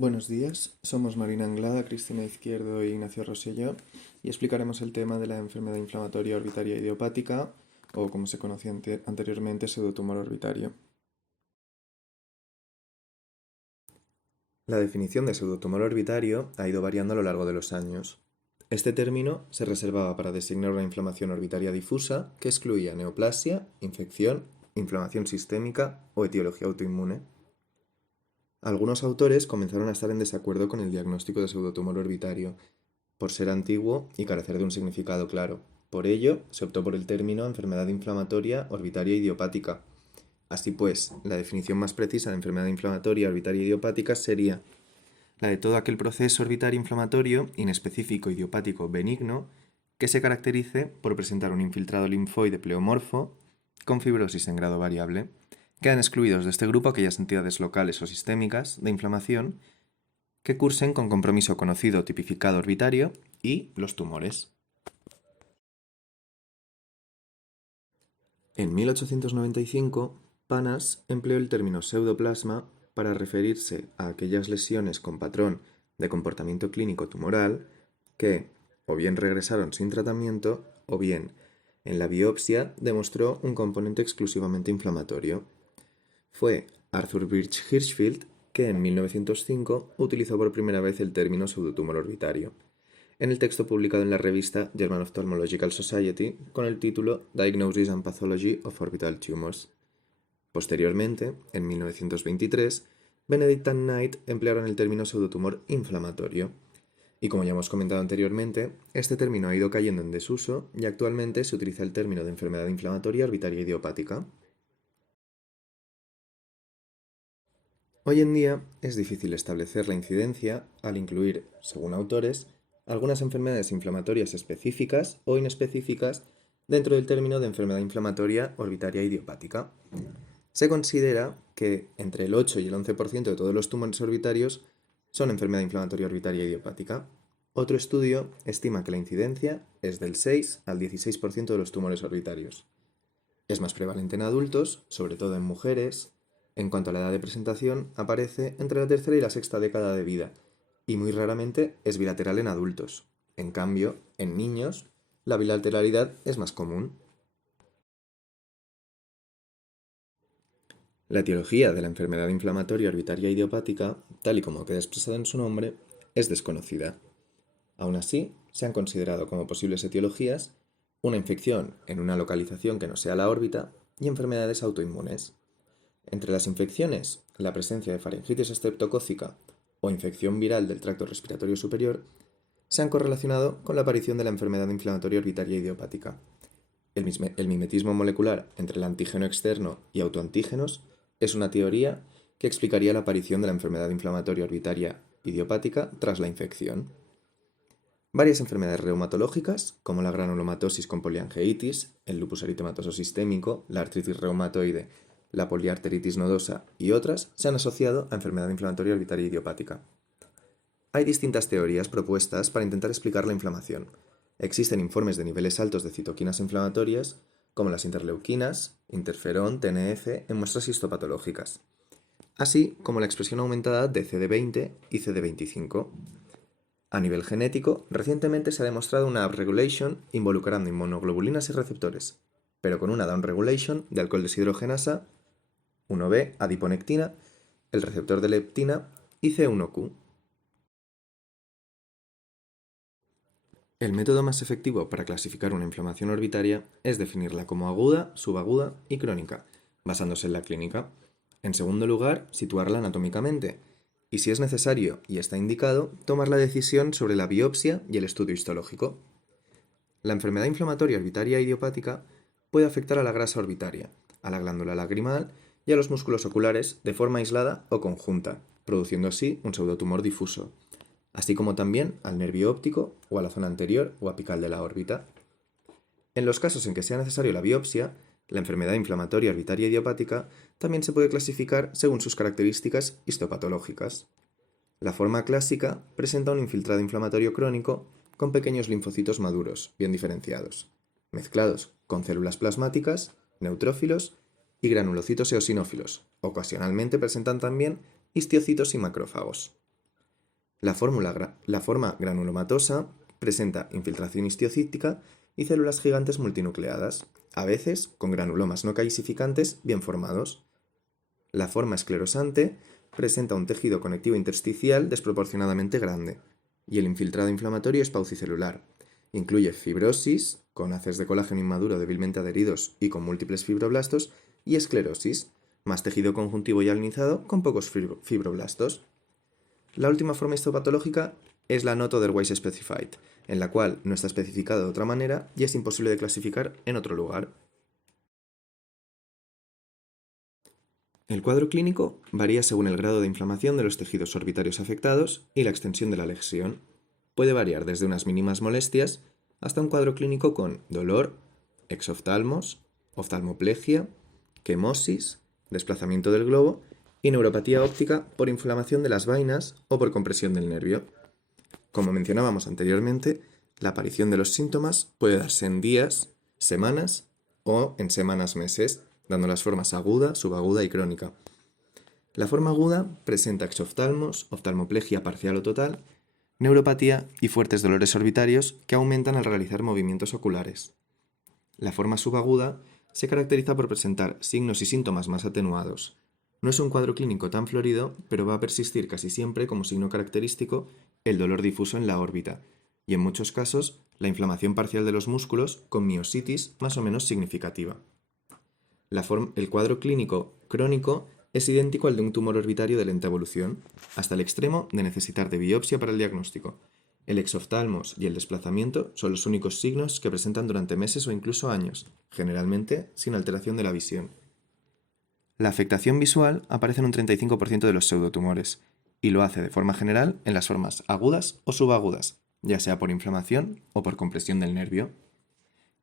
Buenos días, somos Marina Anglada, Cristina Izquierdo e Ignacio Rosselló y explicaremos el tema de la enfermedad inflamatoria orbitaria idiopática o como se conocía anteriormente pseudotumor orbitario. La definición de pseudotumor orbitario ha ido variando a lo largo de los años. Este término se reservaba para designar una inflamación orbitaria difusa que excluía neoplasia, infección, inflamación sistémica o etiología autoinmune. Algunos autores comenzaron a estar en desacuerdo con el diagnóstico de pseudotumor orbitario, por ser antiguo y carecer de un significado claro. Por ello, se optó por el término enfermedad inflamatoria orbitaria idiopática. Así pues, la definición más precisa de enfermedad inflamatoria orbitaria idiopática sería la de todo aquel proceso orbitario inflamatorio, inespecífico idiopático benigno, que se caracterice por presentar un infiltrado linfoide pleomorfo con fibrosis en grado variable. Quedan excluidos de este grupo aquellas entidades locales o sistémicas de inflamación que cursen con compromiso conocido tipificado orbitario y los tumores. En 1895, Panas empleó el término pseudoplasma para referirse a aquellas lesiones con patrón de comportamiento clínico tumoral que, o bien regresaron sin tratamiento, o bien, en la biopsia, demostró un componente exclusivamente inflamatorio. Fue Arthur Birch Hirschfield que en 1905 utilizó por primera vez el término pseudotumor orbitario, en el texto publicado en la revista German Ophthalmological Society con el título Diagnosis and Pathology of Orbital Tumors. Posteriormente, en 1923, Benedict and Knight emplearon el término pseudotumor inflamatorio. Y como ya hemos comentado anteriormente, este término ha ido cayendo en desuso y actualmente se utiliza el término de enfermedad inflamatoria orbitaria idiopática. Hoy en día es difícil establecer la incidencia al incluir, según autores, algunas enfermedades inflamatorias específicas o inespecíficas dentro del término de enfermedad inflamatoria orbitaria idiopática. Se considera que entre el 8 y el 11% de todos los tumores orbitarios son enfermedad inflamatoria orbitaria idiopática. Otro estudio estima que la incidencia es del 6 al 16% de los tumores orbitarios. Es más prevalente en adultos, sobre todo en mujeres. En cuanto a la edad de presentación, aparece entre la tercera y la sexta década de vida, y muy raramente es bilateral en adultos. En cambio, en niños, la bilateralidad es más común. La etiología de la enfermedad inflamatoria orbitaria idiopática, tal y como queda expresada en su nombre, es desconocida. Aún así, se han considerado como posibles etiologías una infección en una localización que no sea la órbita y enfermedades autoinmunes. Entre las infecciones, la presencia de faringitis estreptocócica o infección viral del tracto respiratorio superior se han correlacionado con la aparición de la enfermedad inflamatoria orbitaria idiopática. El mimetismo molecular entre el antígeno externo y autoantígenos es una teoría que explicaría la aparición de la enfermedad inflamatoria orbitaria idiopática tras la infección. Varias enfermedades reumatológicas, como la granulomatosis con poliangeitis, el lupus eritematoso sistémico, la artritis reumatoide, la poliarteritis nodosa y otras, se han asociado a enfermedad inflamatoria orbitaria idiopática. Hay distintas teorías propuestas para intentar explicar la inflamación. Existen informes de niveles altos de citoquinas inflamatorias, como las interleuquinas, interferón, TNF, en muestras histopatológicas, así como la expresión aumentada de CD20 y CD25. A nivel genético, recientemente se ha demostrado una upregulation involucrando inmunoglobulinas y receptores, pero con una downregulation de alcohol deshidrogenasa, 1B, adiponectina, el receptor de leptina y C1Q. El método más efectivo para clasificar una inflamación orbitaria es definirla como aguda, subaguda y crónica, basándose en la clínica. En segundo lugar, situarla anatómicamente. Y si es necesario y está indicado, tomar la decisión sobre la biopsia y el estudio histológico. La enfermedad inflamatoria orbitaria idiopática puede afectar a la grasa orbitaria, a la glándula lagrimal y a los músculos oculares de forma aislada o conjunta, produciendo así un pseudotumor difuso, así como también al nervio óptico o a la zona anterior o apical de la órbita. En los casos en que sea necesario la biopsia, la enfermedad inflamatoria orbitaria idiopática también se puede clasificar según sus características histopatológicas. La forma clásica presenta un infiltrado inflamatorio crónico con pequeños linfocitos maduros, bien diferenciados, mezclados con células plasmáticas, neutrófilos y granulocitos eosinófilos. Ocasionalmente presentan también histiocitos y macrófagos. La forma granulomatosa presenta infiltración histiocítica y células gigantes multinucleadas, a veces con granulomas no calcificantes bien formados. La forma esclerosante presenta un tejido conectivo intersticial desproporcionadamente grande, y el infiltrado inflamatorio es paucicelular. Incluye fibrosis, con haces de colágeno inmaduro débilmente adheridos y con múltiples fibroblastos, y esclerosis, más tejido conjuntivo y alinizado con pocos fibroblastos. La última forma histopatológica es la not otherwise specified, en la cual no está especificada de otra manera y es imposible de clasificar en otro lugar. El cuadro clínico varía según el grado de inflamación de los tejidos orbitarios afectados y la extensión de la lesión. Puede variar desde unas mínimas molestias hasta un cuadro clínico con dolor, exoftalmos, oftalmoplegia, quemosis, desplazamiento del globo y neuropatía óptica por inflamación de las vainas o por compresión del nervio. Como mencionábamos anteriormente, la aparición de los síntomas puede darse en días, semanas o en semanas-meses, dando las formas aguda, subaguda y crónica. La forma aguda presenta exoftalmos, oftalmoplegia parcial o total, neuropatía y fuertes dolores orbitarios que aumentan al realizar movimientos oculares. La forma subaguda se caracteriza por presentar signos y síntomas más atenuados. No es un cuadro clínico tan florido, pero va a persistir casi siempre como signo característico el dolor difuso en la órbita, y en muchos casos la inflamación parcial de los músculos con miositis más o menos significativa. El cuadro clínico crónico es idéntico al de un tumor orbitario de lenta evolución, hasta el extremo de necesitar de biopsia para el diagnóstico. El exoftalmos y el desplazamiento son los únicos signos que presentan durante meses o incluso años, generalmente sin alteración de la visión. La afectación visual aparece en un 35% de los pseudotumores, y lo hace de forma general en las formas agudas o subagudas, ya sea por inflamación o por compresión del nervio.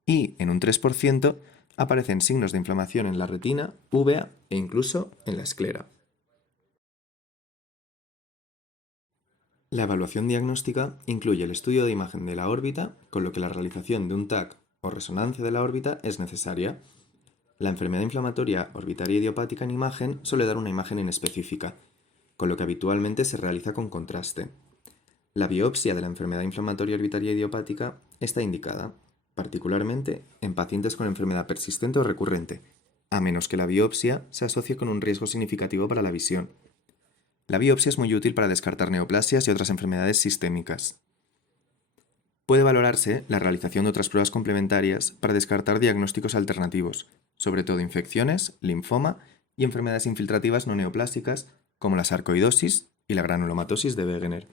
Y en un 3% aparecen signos de inflamación en la retina, uvea e incluso en la esclera. La evaluación diagnóstica incluye el estudio de imagen de la órbita, con lo que la realización de un TAC o resonancia de la órbita es necesaria. La enfermedad inflamatoria orbitaria idiopática en imagen suele dar una imagen inespecífica, con lo que habitualmente se realiza con contraste. La biopsia de la enfermedad inflamatoria orbitaria idiopática está indicada, particularmente en pacientes con enfermedad persistente o recurrente, a menos que la biopsia se asocie con un riesgo significativo para la visión. La biopsia es muy útil para descartar neoplasias y otras enfermedades sistémicas. Puede valorarse la realización de otras pruebas complementarias para descartar diagnósticos alternativos, sobre todo infecciones, linfoma y enfermedades infiltrativas no neoplásicas como la sarcoidosis y la granulomatosis de Wegener.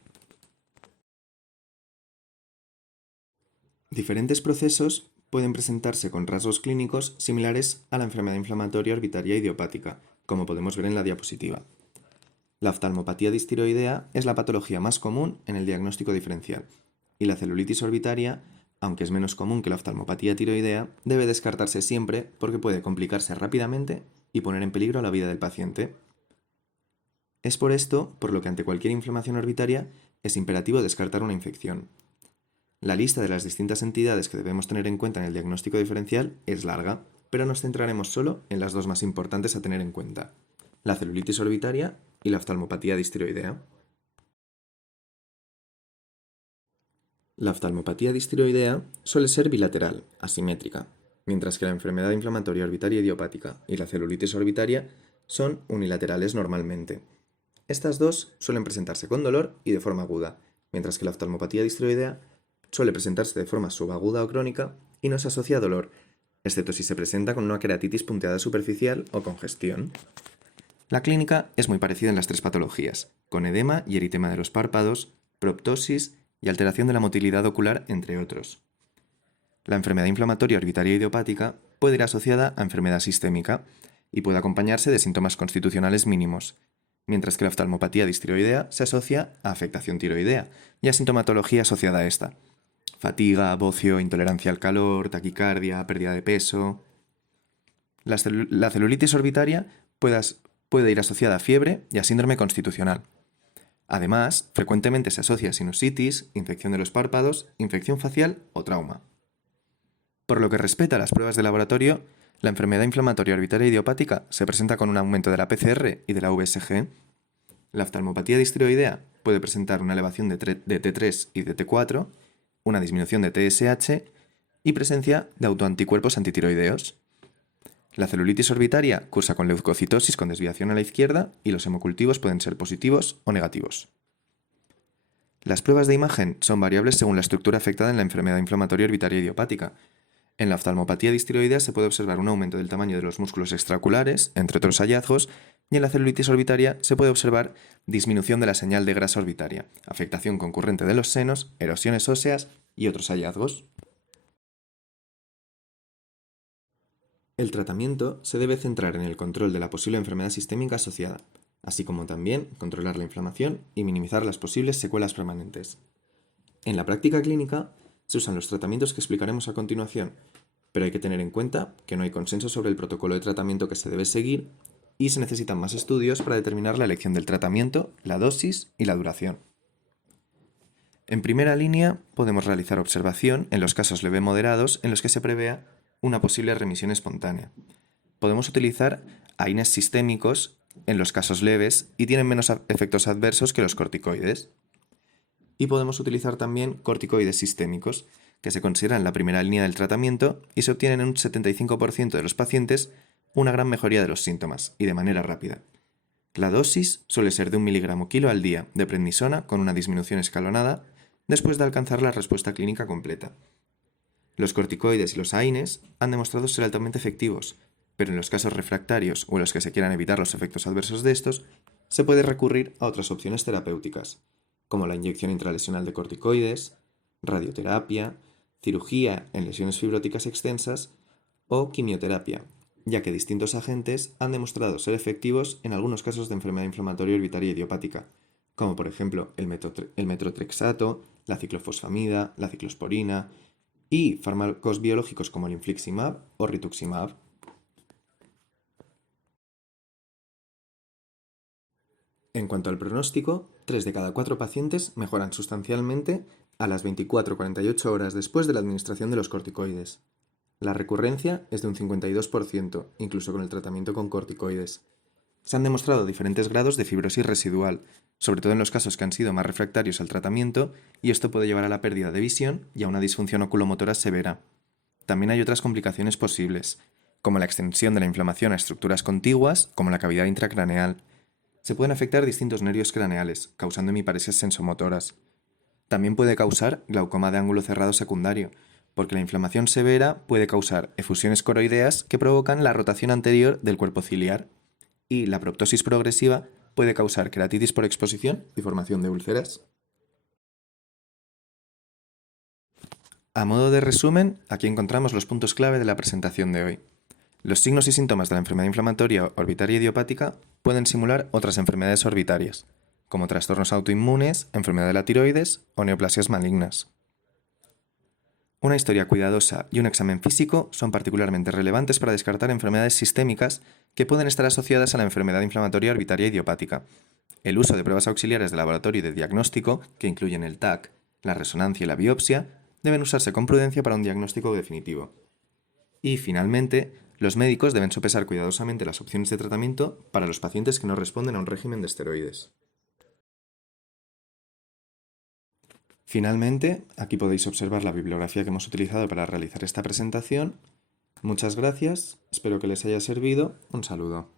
Diferentes procesos pueden presentarse con rasgos clínicos similares a la enfermedad inflamatoria orbitaria idiopática, como podemos ver en la diapositiva. La oftalmopatía distiroidea es la patología más común en el diagnóstico diferencial, y la celulitis orbitaria, aunque es menos común que la oftalmopatía tiroidea, debe descartarse siempre porque puede complicarse rápidamente y poner en peligro la vida del paciente. Es por esto por lo que ante cualquier inflamación orbitaria es imperativo descartar una infección. La lista de las distintas entidades que debemos tener en cuenta en el diagnóstico diferencial es larga, pero nos centraremos solo en las dos más importantes a tener en cuenta: la celulitis orbitaria y la oftalmopatía distiroidea. La oftalmopatía distiroidea suele ser bilateral, asimétrica, mientras que la enfermedad inflamatoria orbitaria idiopática y la celulitis orbitaria son unilaterales normalmente. Estas dos suelen presentarse con dolor y de forma aguda, mientras que la oftalmopatía distiroidea suele presentarse de forma subaguda o crónica y no se asocia a dolor, excepto si se presenta con una queratitis punteada superficial o congestión. La clínica es muy parecida en las tres patologías, con edema y eritema de los párpados, proptosis y alteración de la motilidad ocular, entre otros. La enfermedad inflamatoria orbitaria idiopática puede ir asociada a enfermedad sistémica y puede acompañarse de síntomas constitucionales mínimos, mientras que la oftalmopatía distiroidea se asocia a afectación tiroidea y a sintomatología asociada a esta: fatiga, bocio, intolerancia al calor, taquicardia, pérdida de peso. La celulitis orbitaria puede ir asociada a fiebre y a síndrome constitucional. Además, frecuentemente se asocia a sinusitis, infección de los párpados, infección facial o trauma. Por lo que respecta a las pruebas de laboratorio, la enfermedad inflamatoria orbitaria idiopática se presenta con un aumento de la PCR y de la VSG. La oftalmopatía distiroidea puede presentar una elevación de T3 y de T4, una disminución de TSH y presencia de autoanticuerpos antitiroideos. La celulitis orbitaria cursa con leucocitosis con desviación a la izquierda y los hemocultivos pueden ser positivos o negativos. Las pruebas de imagen son variables según la estructura afectada en la enfermedad inflamatoria orbitaria idiopática. En la oftalmopatía distiroidea se puede observar un aumento del tamaño de los músculos extraoculares, entre otros hallazgos, y en la celulitis orbitaria se puede observar disminución de la señal de grasa orbitaria, afectación concurrente de los senos, erosiones óseas y otros hallazgos. El tratamiento se debe centrar en el control de la posible enfermedad sistémica asociada, así como también controlar la inflamación y minimizar las posibles secuelas permanentes. En la práctica clínica se usan los tratamientos que explicaremos a continuación, pero hay que tener en cuenta que no hay consenso sobre el protocolo de tratamiento que se debe seguir y se necesitan más estudios para determinar la elección del tratamiento, la dosis y la duración. En primera línea, podemos realizar observación en los casos leve moderados en los que se prevea una posible remisión espontánea. Podemos utilizar AINES sistémicos en los casos leves y tienen menos efectos adversos que los corticoides. Y podemos utilizar también corticoides sistémicos, que se consideran la primera línea del tratamiento y se obtienen en un 75% de los pacientes una gran mejoría de los síntomas y de manera rápida. La dosis suele ser de 1 mg/kg al día de prednisona con una disminución escalonada después de alcanzar la respuesta clínica completa. Los corticoides y los AINES han demostrado ser altamente efectivos, pero en los casos refractarios o en los que se quieran evitar los efectos adversos de estos, se puede recurrir a otras opciones terapéuticas, como la inyección intralesional de corticoides, radioterapia, cirugía en lesiones fibróticas extensas o quimioterapia, ya que distintos agentes han demostrado ser efectivos en algunos casos de enfermedad inflamatoria orbitaria idiopática, como por ejemplo el metotrexato, la ciclofosfamida, la ciclosporina y fármacos biológicos como el infliximab o rituximab. En cuanto al pronóstico, 3 de cada 4 pacientes mejoran sustancialmente a las 24-48 horas después de la administración de los corticoides. La recurrencia es de un 52%, incluso con el tratamiento con corticoides. Se han demostrado diferentes grados de fibrosis residual, sobre todo en los casos que han sido más refractarios al tratamiento, y esto puede llevar a la pérdida de visión y a una disfunción oculomotora severa. También hay otras complicaciones posibles, como la extensión de la inflamación a estructuras contiguas, como la cavidad intracraneal. Se pueden afectar distintos nervios craneales, causando hemiparesias sensomotoras. También puede causar glaucoma de ángulo cerrado secundario, porque la inflamación severa puede causar efusiones coroideas que provocan la rotación anterior del cuerpo ciliar, y la proptosis progresiva puede causar queratitis por exposición y formación de úlceras. A modo de resumen, aquí encontramos los puntos clave de la presentación de hoy. Los signos y síntomas de la enfermedad inflamatoria orbitaria idiopática pueden simular otras enfermedades orbitarias, como trastornos autoinmunes, enfermedad de la tiroides o neoplasias malignas. Una historia cuidadosa y un examen físico son particularmente relevantes para descartar enfermedades sistémicas que pueden estar asociadas a la enfermedad inflamatoria orbitaria idiopática. El uso de pruebas auxiliares de laboratorio y de diagnóstico, que incluyen el TAC, la resonancia y la biopsia, deben usarse con prudencia para un diagnóstico definitivo. Y, finalmente, los médicos deben sopesar cuidadosamente las opciones de tratamiento para los pacientes que no responden a un régimen de esteroides. Finalmente, aquí podéis observar la bibliografía que hemos utilizado para realizar esta presentación. Muchas gracias, espero que les haya servido. Un saludo.